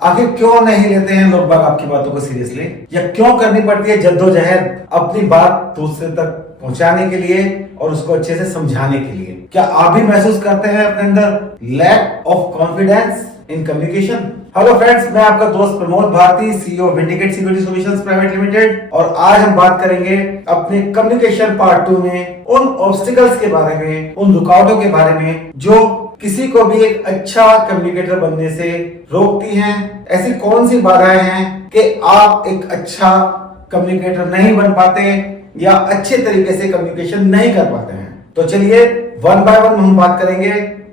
आखिर क्यों नहीं लेते हैं लोग बाग आपकी बातों को सीरियसली, या क्यों करनी पड़ती है जद्दोजहद अपनी बात दूसरे तक पहुंचाने के लिए और उसको अच्छे से समझाने के लिए? क्या आप भी महसूस करते हैं अपने अंदर lack of confidence in communication? Hello friends, मैं आपका दोस्त Pramod Bharti, CEO Vindicate security solutions private limited, और आज हम बात करेंगे अपने कम्युनिकेशन पार्ट 2 में उन ऑब्स्टिकल्स के बारे में, उन रुकावटों के बारे में जो किसी को भी एक अच्छा कम्युनिकेटर बनने से रोकती हैं। ऐसी कौन सी बाधाएं हैं कि आप एक अच्छा कम्युनिकेटर नहीं बन पाते या अच्छे तरीके से कम्युनिकेशन नहीं कर पाते हैं? तो चलिए वन बाय वन हम बात करेंगे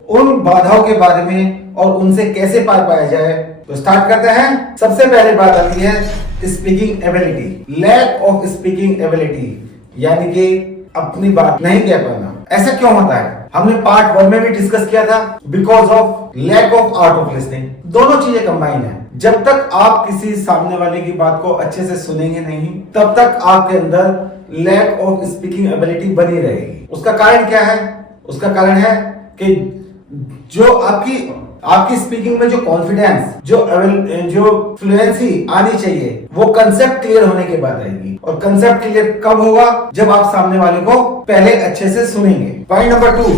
उन बाधाओं के बारे में और उनसे कैसे पार पाया जाए। तो स्टार्ट करते हैं। सबसे पहले बात आती है speaking ability, lack of speaking ability, यानी कि अपनी बात नहीं कह पाना। ऐसा क्यों होता है? हमने पार्ट 1 में भी डिस्कस किया था, because of lack of art of listening. दोनों चीजें कंबाइन है। जब तक आप किसी सामने वाले की बात को अच्छे से सुनेंगे नहीं, तब तक आपके अंदर लैक ऑफ स्पीकिंग एबिलिटी बनी रहेगी। उसका कारण क्या है? उसका कारण है कि जो आपकी स्पीकिंग में जो कॉन्फिडेंस, जो फ्लुएंसी आनी चाहिए, वो कंसेप्ट क्लियर होने के बाद आएगी। और कंसेप्ट क्लियर कब होगा? जब आप सामने वाले को पहले अच्छे से सुनेंगे। Point number 2,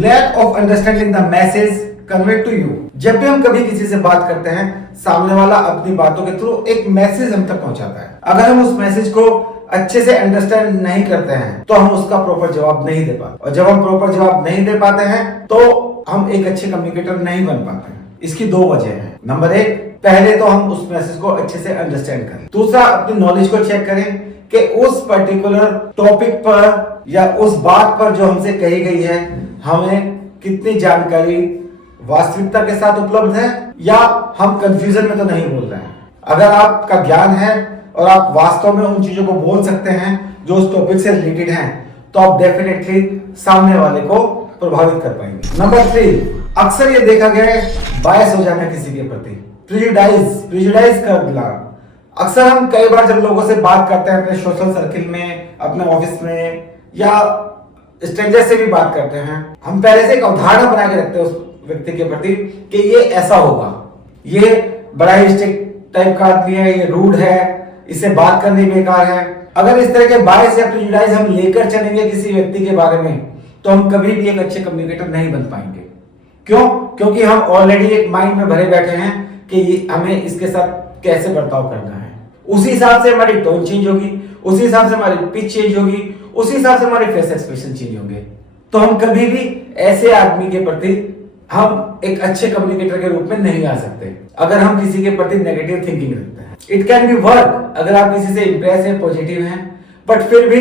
lack of understanding the message conveyed to you. जब भी हम कभी किसी से बात करते हैं, सामने वाला अपनी बातों के थ्रू एक मैसेज हम तक पहुंचाता है। अगर हम उस मैसेज को अच्छे से अंडरस्टैंड नहीं करते हैं तो हम उसका प्रॉपर जवाब नहीं दे पाते, और जब हम प्रॉपर जवाब नहीं दे पाते हैं तो हम एक अच्छे कम्युनिकेटर नहीं बन पाते हैं। इसकी 2 वजह हैं। नंबर 1, पहले तो हम उस मैसेज को अच्छे से अंडरस्टैंड करें। दूसरा, अपनी नॉलेज को चेक करें कि उस पर्टिकुलर टॉपिक पर या उस बात पर जो हमसे कही गई है, हमें कितनी जानकारी वास्तविकता के साथ उपलब्ध है, या हम कंफ्यूजन में तो नहीं बोल रहे हैं। अगर आपका ज्ञान है और आप वास्तव में उन चीजों को बोल सकते हैं जो उस टॉपिक से रिलेटेड हैं, तो आप डेफिनेटली सामने वाले को प्रभावित कर पाएंगे। नंबर 3, अक्सर ये देखा गया है बायस हो जाना किसी के प्रति, प्रिजुडाइज कर दिला। अक्सर हम कई बार जब लोगों से बात करते हैं, अपने सोशल सर्किल में, अपने ऑफिस में, या स्ट्रेंजर से भी बात करते हैं, हम पहले से एक अवधारणा बना के रखते हैं उस व्यक्ति के प्रति कि ये ऐसा होगा, ये बड़ा ही स्ट्रिक्ट टाइप का आदमी है, ये रूड है, इससे बात करनी बेकार है। अगर इस तरह के बायस या प्रिजुडाइज हम लेकर चलेंगे किसी व्यक्ति के बारे में, तो हम कभी भी एक अच्छे कम्युनिकेटर नहीं बन पाएंगे। क्यों? क्योंकि हम ऑलरेडी एक माइंड में भरे बैठे हैं कि हमें इसके साथ कैसे बर्ताव करना है। उसी हिसाब से हमारी टोन चेंज होगी, उसी हिसाब से हमारी पिच चेंज होगी, उसी हिसाब से हमारे फेस एक्सप्रेशन चेंज होंगे। तो हम कभी भी ऐसे आदमी के प्रति हम एक अच्छे कम्युनिकेटर के रूप में नहीं आ सकते अगर हम किसी के प्रति नेगेटिव थिंकिंग रखते हैं। इट कैन बी वर्क अगर आप किसी से इंप्रेस है, पॉजिटिव हैं, बट फिर भी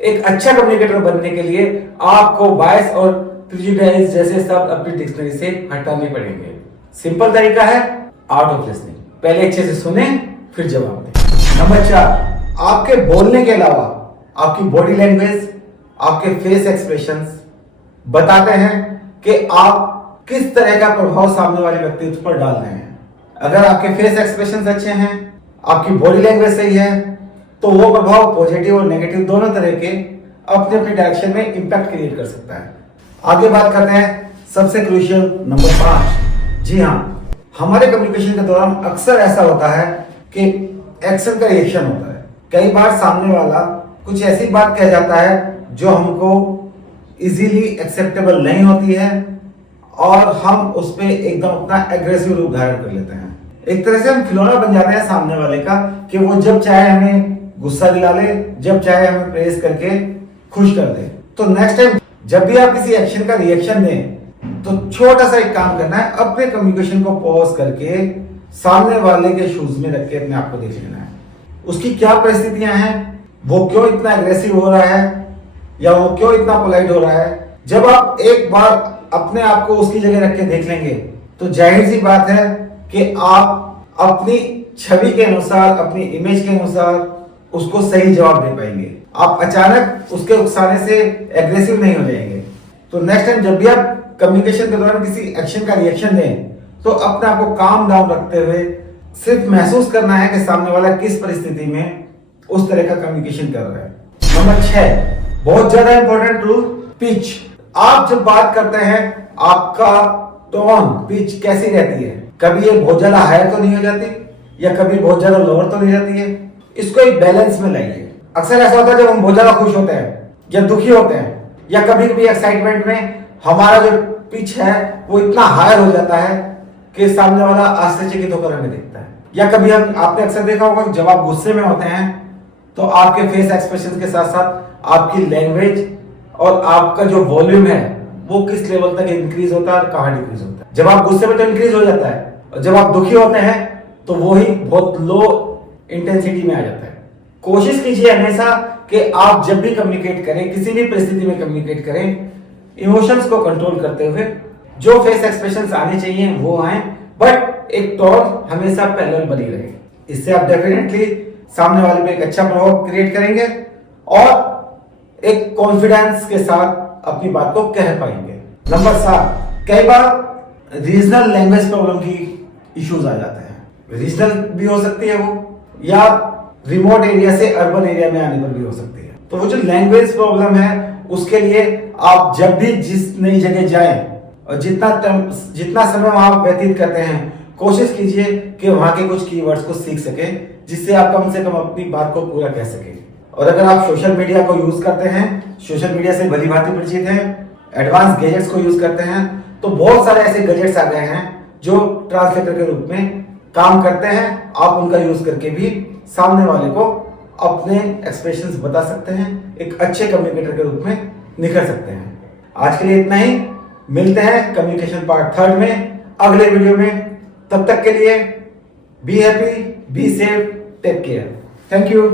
एक अच्छा कम्युनिकेटर बनने के लिए आपको बायस और प्रिजुडाइज जैसे शब्द अपनी डिक्शनरी से हटाने पड़ेंगे। सिंपल तरीका है आर्ट ऑफ लिसनिंग। पहले अच्छे से सुने, फिर जवाब दें। नंबर 4, आपके बोलने के अलावा आपकी बॉडी लैंग्वेज, आपके फेस एक्सप्रेशंस बताते हैं कि आप किस तरह का प्रभाव सामने वाले व्यक्ति पर डाल रहे हैं। अगर आपके फेस एक्सप्रेशंस अच्छे हैं, आपकी बॉडी लैंग्वेज सही है, तो वो प्रभाव पॉजिटिव और नेगेटिव दोनों तरह के अपने अपने डायरेक्शन में इंपैक्ट क्रिएट कर सकता है। आगे बात करते हैं सबसे क्रूशियल नंबर 5। जी हाँ, हमारे कम्युनिकेशन के दौरान अक्सर ऐसा होता है कि एक्शन का रिएक्शन होता है। कई बार सामने वाला कुछ ऐसी बात कह जाता है जो हमको इजीली एक्सेप्टेबल नहीं होती है, और हम उस पर एकदम अपना एग्रेसिव रूप धारण कर लेते हैं। एक तरह से हम खिलौना बन जाते हैं सामने वाले का, कि वो जब चाहे हमें गुस्सा दिला ले, जब चाहे हमें प्रेज करके खुश कर दे। तो नेक्स्ट टाइम जब भी आप किसी एक्शन का रिएक्शन दें, तो छोटा सा एक काम करना है, अपने कम्युनिकेशन को पॉज करके सामने वाले के शूज में रख के अपने आप को देख लेना है। उसकी क्या परिस्थितियां हैं, वो क्यों इतना एग्रेसिव हो रहा है, या वो क्यों इतना पोलाइट हो रहा है। जब आप एक बार अपने आप को उसकी जगह रख के देख लेंगे, तो जाहिर सी बात है कि आप अपनी छवि के अनुसार, अपनी इमेज के अनुसार उसको सही जवाब दे पाएंगे। आप अचानक उसके उकसाने से एग्रेसिव नहीं हो जाएंगे। तो नेक्स्ट टाइम जब भी आप कम्युनिकेशन के दौरान किसी एक्शन का रिएक्शन दें, तो अपने आप को काम डाउन रखते हुए सिर्फ महसूस करना है कि सामने वाला किस परिस्थिति में उस तरह का कम्युनिकेशन कर रहा है। नंबर 6, बहुत ज्यादा इंपॉर्टेंट रूल, पिच। आप जब बात करते हैं, आपका टोन, पिच कैसी रहती है? कभी ये बहुत ज्यादा हायर तो नहीं हो जाती या कभी बहुत ज्यादा लोअर तो नहीं जाती है। इसको एक बैलेंस में लाइए। अक्सर ऐसा होता है जब हम बहुत ज्यादा खुश होते हैं या दुखी होते हैं या कभी कभी एक्साइटमेंट में हमारा जो पिच है वो इतना हायर हो जाता है कि सामने वाला आश्चर्यचकित होकर हमें देखता है। या कभी हम आपने अक्सर देखा होगा कि जब आप गुस्से में होते हैं तो आपके फेस एक्सप्रेशन के साथ साथ आपकी लैंग्वेज और आपका जो वॉल्यूम है वो किस लेवल तक इंक्रीज होता है और कहाँ डिक्रीज होता है। जब आप गुस्से में तो इंक्रीज हो जाता है और जब आप दुखी होते हैं तो वो ही बहुत लो इंटेंसिटी में आ जाता है। कोशिश कीजिए हमेशा कि आप जब भी कम्युनिकेट करें, किसी भी परिस्थिति में कम्युनिकेट करें, इमोशंस को कंट्रोल करते हुए जो फेस एक्सप्रेशंस आने चाहिए वो आए, बट एक टोन हमेशा पैरेलल बनी रहे। इससे आप डेफिनेटली सामने वाले पे एक अच्छा प्रभाव क्रिएट करेंगे और एक कॉन्फिडेंस के साथ अपनी बात को कह पाएंगे। नंबर 7, कई बार रीजनल लैंग्वेज प्रॉब्लम की इश्यूज आ जाते हैं। रीजनल भी हो सकती है वो, या रिमोट एरिया से अर्बन एरिया में आने पर भी हो सकती है। तो वो जो लैंग्वेज प्रॉब्लम है उसके लिए आप जब भी जिस नई जगह जाएं और जितना समय वहां व्यतीत करते हैं, कोशिश कीजिए कि वहां के कुछ कीवर्ड्स को सीख सकें जिससे आप कम से कम अपनी बात को पूरा कह सकें। और अगर आप सोशल मीडिया को यूज करते हैं, सोशल मीडिया से भली भांति परिचित हैं, एडवांस गैजेट्स को यूज करते हैं, तो बहुत सारे ऐसे गैजेट्स आ गए हैं जो ट्रांसलेटर के रूप में काम करते हैं। आप उनका यूज करके भी सामने वाले को अपने एक्सप्रेशंस बता सकते हैं, एक अच्छे कम्युनिकेटर के रूप में निखर सकते हैं। आज के लिए इतना ही, मिलते हैं कम्युनिकेशन पार्ट 3 में अगले वीडियो में। तब तक के लिए be happy, be safe, take care, thank you.